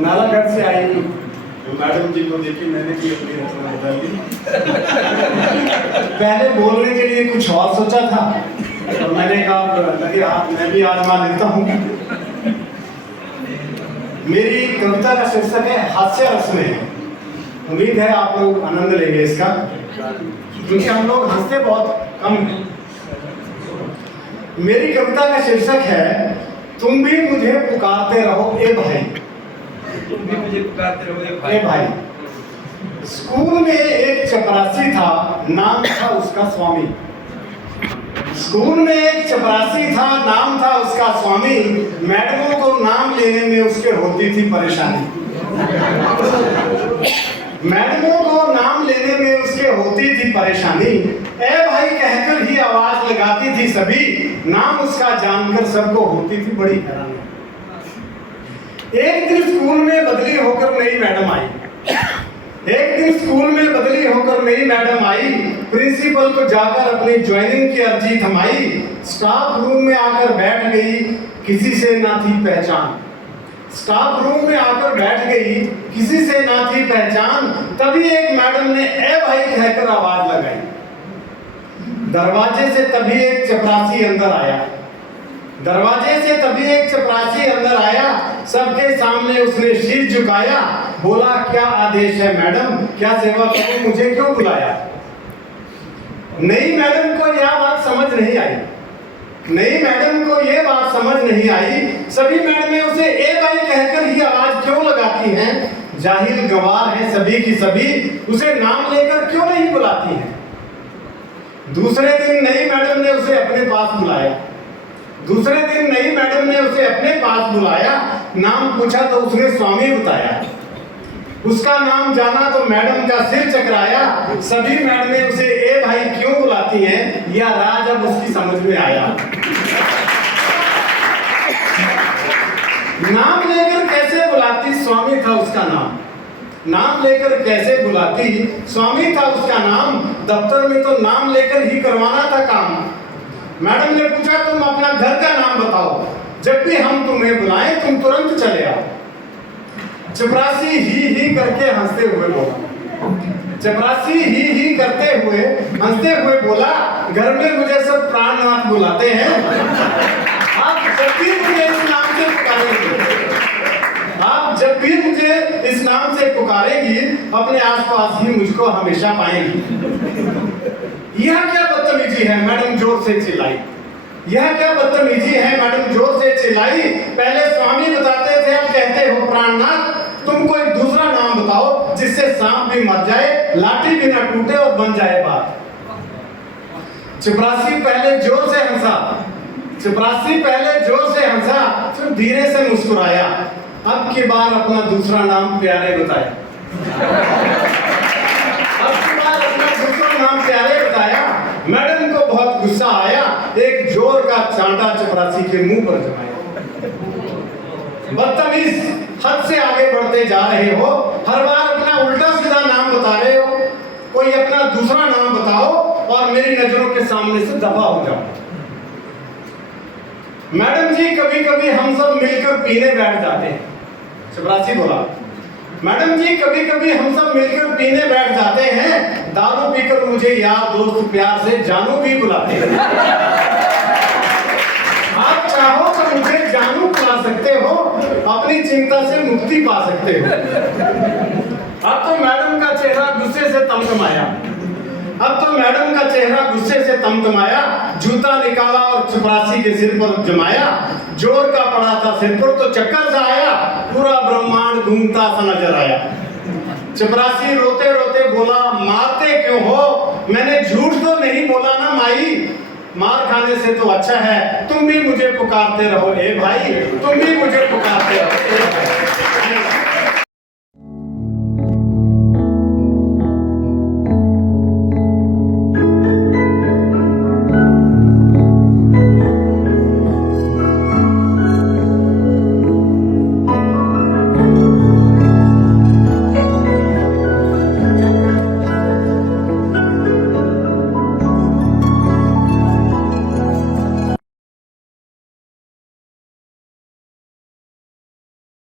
नालागढ़ से आई हूँ। तो मैडम जी को देखी, मैंने भी अपनी रचना बदल ली। पहले बोलने के लिए कुछ और सोचा था, तो मैंने कहा लगे आप मैं भी आजमा लेता हूँ। मेरी कविता का शीर्षक है हास्य रस में। उम्मीद है आप लोग आनंद लेंगे इसका, क्योंकि हम लोग हंसते बहुत कम हैं। मेरी कविता का शीर्षक है तुम भी मुझे पुकारते रहो ए भाई। तुम भी मुझे पुकारते रहो ए भाई। स्कूल में एक चपरासी था, नाम था उसका स्वामी। स्कूल में एक चपरासी था, नाम था उसका स्वामी। मैडमों को नाम लेने में उसके होती थी परेशानी। मैडमों को नाम लेने में उसके होती थी परेशानी। ए भाई कहकर ही आवाज लगाती थी सभी, नाम उसका जानकर सबको होती थी बड़ी हैरानी। एक दिन स्कूल में बदली होकर नई मैडम आई। एक दिन स्कूल में बदली होकर नई मैडम आई। प्रिंसिपल को जाकर अपनी ज्वाइनिंग की अर्जी थमाई। स्टाफ रूम में आकर बैठ गई, किसी से ना थी पहचान। स्टाफ रूम में आकर बैठ गई, किसी से ना थी पहचान। तभी एक मैडम ने ए भाई कहकर आवाज लगाई। दरवाजे से तभी एक चपरासी अंदर आया। दरवाजे से तभी एक चपरासी अंदर आया। सबके सामने उसने शीश झुकाया। बोला क्या आदेश है मैडम, क्या सेवा करूं, मुझे क्यों बुलाया। नई मैडम को यह बात समझ नहीं आई। नई मैडम को यह बात समझ नहीं आई। सभी मैडमें उसे ए भाई कहकर ही आवाज क्यों लगाती हैं। जाहिल गवार है सभी की सभी, उसे नाम लेकर क्यों नहीं बुलाती हैं। दूसरे दिन नई मैडम ने उसे अपने पास बुलाया। दूसरे दिन नई मैडम ने उसे अपने पास बुलाया। नाम पूछा तो उसने स्वामी बताया। उसका नाम जाना तो मैडम का सिर चकराया। सभी मैडमें उसे ए भाई क्यों बुलाती हैं, यह राज अब उसकी समझ में आया। नाम लेकर कैसे बुलाती, स्वामी था उसका नाम। नाम लेकर कैसे बुलाती, स्वामी था उसका नाम। दफ्तर में तो नाम लेकर ही करवाना था काम। मैडम ने पूछा तुम अपना घर का नाम बताओ, जब भी हम तुम्हें बुलाएं तुम तुरंत चले आओ। चपरासी ही करके हंसते हुए बोला। चपरासी ही करते हुए हंसते हुए बोला, घर में मुझे सब प्राणनाथ बुलाते हैं। आप जब भी मुझे इस नाम से पुकारेंगे, आप जब भी मुझे इस नाम से पुकारेंगी, अपने आसपास ही मुझको हमेशा पाएंगी। यह क्या बदतमीजी है, मैडम जोर से चिल्लाई। यह क्या बदतमीजी है, मैडम जोर से चिल्लाई। पहले स्वामी बताते थे, अब कहते हो प्राणनाथ। तुम कोई दूसरा नाम बताओ जिससे सांप भी मर जाए, लाठी भी ना टूटे और बन जाए बात। चपरासी पहले जोर से हंसा। चपरासी पहले जोर से हंसा, फिर धीरे से मुस्कुराया। अब की बार अपना दूसरा नाम प्यारे बताया। अब की बार अपना दूसरा नाम प्यारे बताया। मैडम को बहुत गुस्सा आया। एक जोर का चांटा चपरासी के मुंह पर जमाया। बदतमीज, हद से आगे बढ़ते जा रहे हो। हर बार अपना उल्टा सीधा नाम बता रहे हो। कोई अपना दूसरा नाम बताओ और मेरी नजरों के सामने से दफा हो जाओ। मैडम जी कभी कभी हम सब मिलकर पीने बैठ जाते हैं। चपरासी बोला, मैडम जी कभी कभी हम सब मिलकर पीने बैठ जाते हैं। दारू पीकर मुझे यार दोस्त प्यार से जानू भी बुलाते हैं। आप चाहो तो मुझे जानू बुला सकते हो, अपनी चिंता से मुक्ति पा सकते हो। अब तो मैडम का चेहरा गुस्से से तमतमाया। अब तो मैडम का चेहरा गुस्से से तमतमाया। जूता निकाला और चपरासी के सिर पर जमाया। जोर का पड़ा था सिर पर तो चक्कर सा आया। पूरा ब्रह्मांड घूमता सा नजर आया। चपरासी रोते रोते बोला, मारते क्यों हो, मैंने झूठ तो नहीं बोला ना माई। मार खाने से तो अच्छा है तुम भी मुझे पुकारते रहो ए भाई, तुम भी मुझे पुकारते रहो।